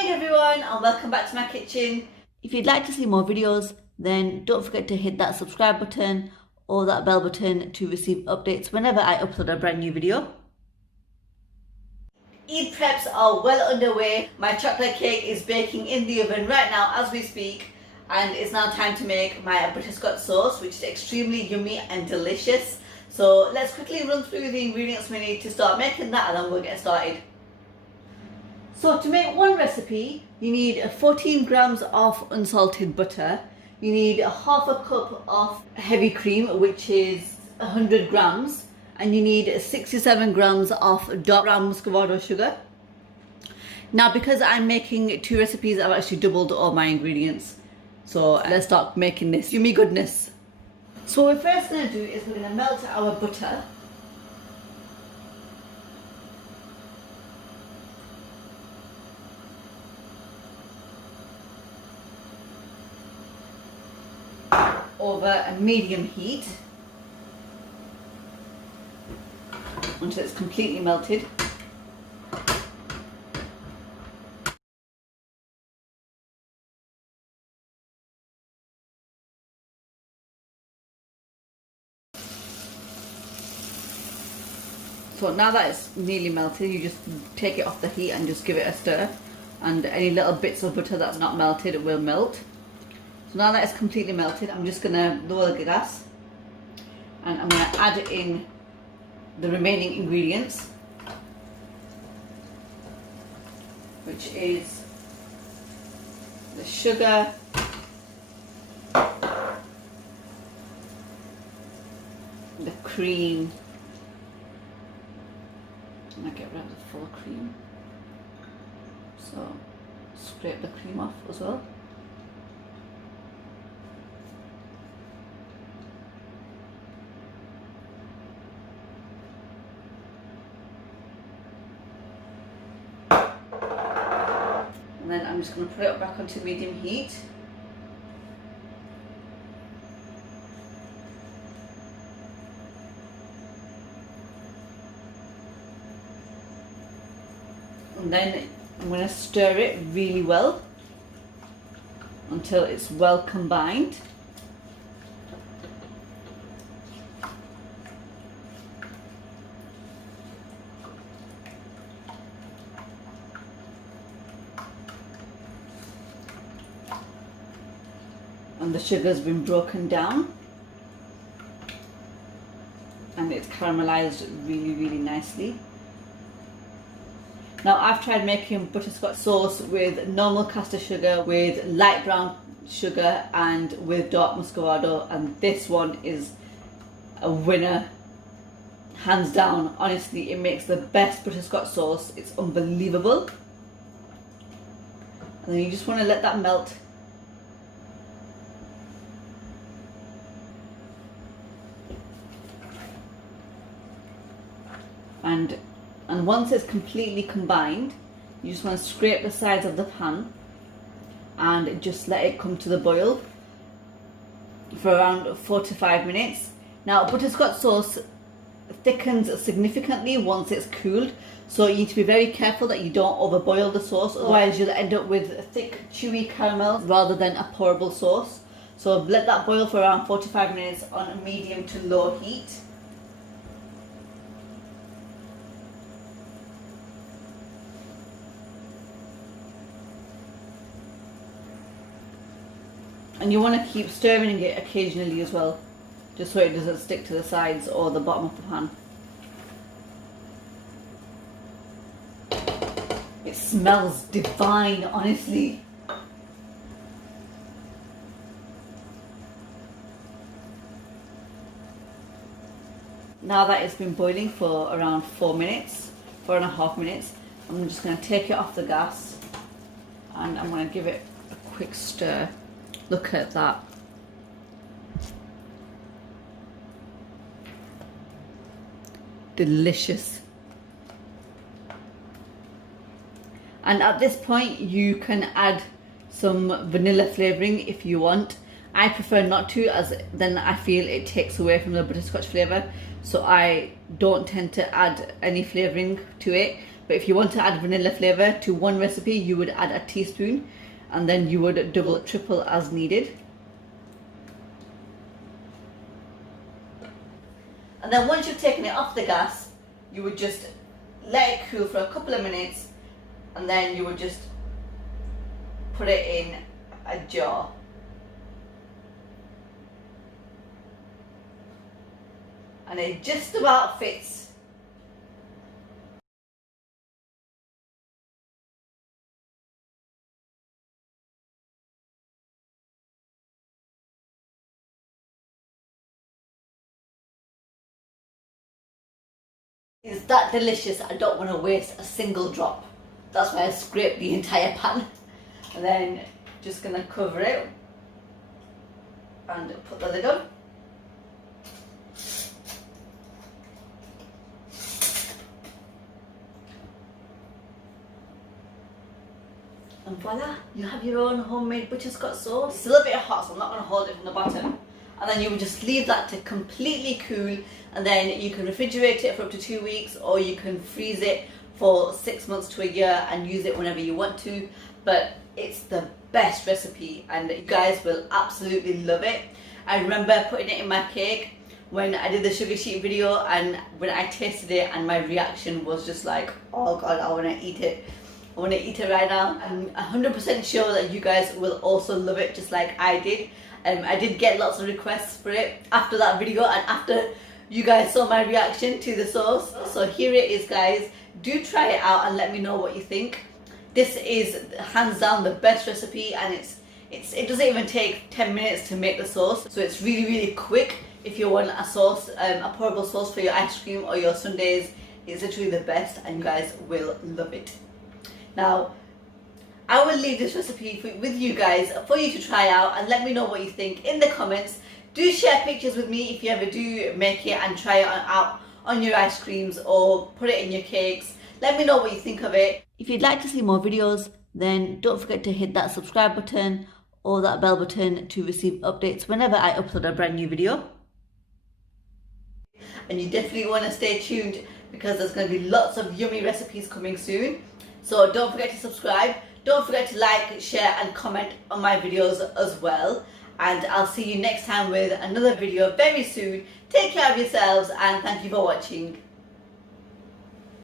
morning everyone and welcome back to my kitchen. If you'd like to see more videos, then don't forget to hit that subscribe button or that bell button to receive updates whenever I upload a brand new video. Eid preps are well underway. My chocolate cake is baking in the oven right now as we speak, and it's now time to make my butterscotch sauce, which is extremely yummy and delicious. So let's quickly run through the ingredients we need to start making that, and then we'll get started. So to make one recipe, you need 14 grams of unsalted butter. You need half a cup of heavy cream, which is 100 grams. And you need 67 grams of dark brown Muscovado sugar. Now, because I'm making two recipes, I've actually doubled all my ingredients. So let's start making this yummy goodness. So what we're first going to do is we're going to melt our butter. Over a medium heat until it's completely melted. So now that it's nearly melted, you just take it off the heat and just give it a stir, and any little bits of butter that's not melted will melt. So now that it's completely melted, I'm just going to lower the gas and I'm going to add in the remaining ingredients, which is the sugar, the cream. I'm going to get rid of the full cream, so scrape the cream off as well. And then I'm just going to put it back onto medium heat. And then I'm going to stir it really well until it's well combined. And the sugar's been broken down and it's caramelized really nicely. Now, I've tried making butterscotch sauce with normal caster sugar, with light brown sugar and with dark Muscovado, and this one is a winner hands down. Honestly, it makes the best butterscotch sauce. It's unbelievable. And then you just want to let that melt. And once it's completely combined, you just want to scrape the sides of the pan and just let it come to the boil for around 4 to 5 minutes. Now, butterscotch sauce thickens significantly once it's cooled, so you need to be very careful that you don't overboil the sauce, otherwise you'll end up with a thick chewy caramel rather than a pourable sauce. So let that boil for around 4 to 5 minutes on a medium to low heat. And you want to keep stirring it occasionally as well, just so it doesn't stick to the sides or the bottom of the pan. It smells divine, honestly. Now that it's been boiling for around 4.5 minutes, I'm just going to take it off the gas and I'm going to give it a quick stir. Look at that. Delicious. And at this point you can add some vanilla flavouring if you want. I prefer not to, as then I feel it takes away from the butterscotch flavour, so I don't tend to add any flavouring to it. But if you want to add vanilla flavour to one recipe, you would add a teaspoon, and then you would double, triple as needed. And then once you've taken it off the gas, you would just let it cool for a couple of minutes, and then you would just put it in a jar. And it just about fits. It's that delicious, I don't want to waste a single drop. That's why I scraped the entire pan. And then just gonna cover it and put the lid on. And voila, you have your own homemade butterscotch sauce. It's a little bit hot, so I'm not going to hold it from the bottom. And then you would just leave that to completely cool, and then you can refrigerate it for up to 2 weeks, or you can freeze it for 6 months to a year and use it whenever you want to. But it's the best recipe and you guys will absolutely love it. I remember putting it in my cake when I did the sugar sheet video, and when I tasted it, and my reaction was just like, oh god, I want to eat it. I want to eat it right now. I'm 100% sure that you guys will also love it just like I did. I did get lots of requests for it after that video and after you guys saw my reaction to the sauce. So here it is, guys. Do try it out and let me know what you think. This is hands down the best recipe, and it doesn't even take 10 minutes to make the sauce. So it's really quick. If you want a sauce, a pourable sauce for your ice cream or your sundaes, it's literally the best and you guys will love it. Now, I will leave this recipe with you guys for you to try out and let me know what you think in the comments. Do share pictures with me if you ever do make it and try it out on your ice creams or put it in your cakes. Let me know what you think of it. If you'd like to see more videos, then don't forget to hit that subscribe button or that bell button to receive updates whenever I upload a brand new video. And you definitely want to stay tuned because there's going to be lots of yummy recipes coming soon. So don't forget to subscribe, don't forget to like, share and comment on my videos as well. And I'll see you next time with another video very soon. Take care of yourselves and thank you for watching.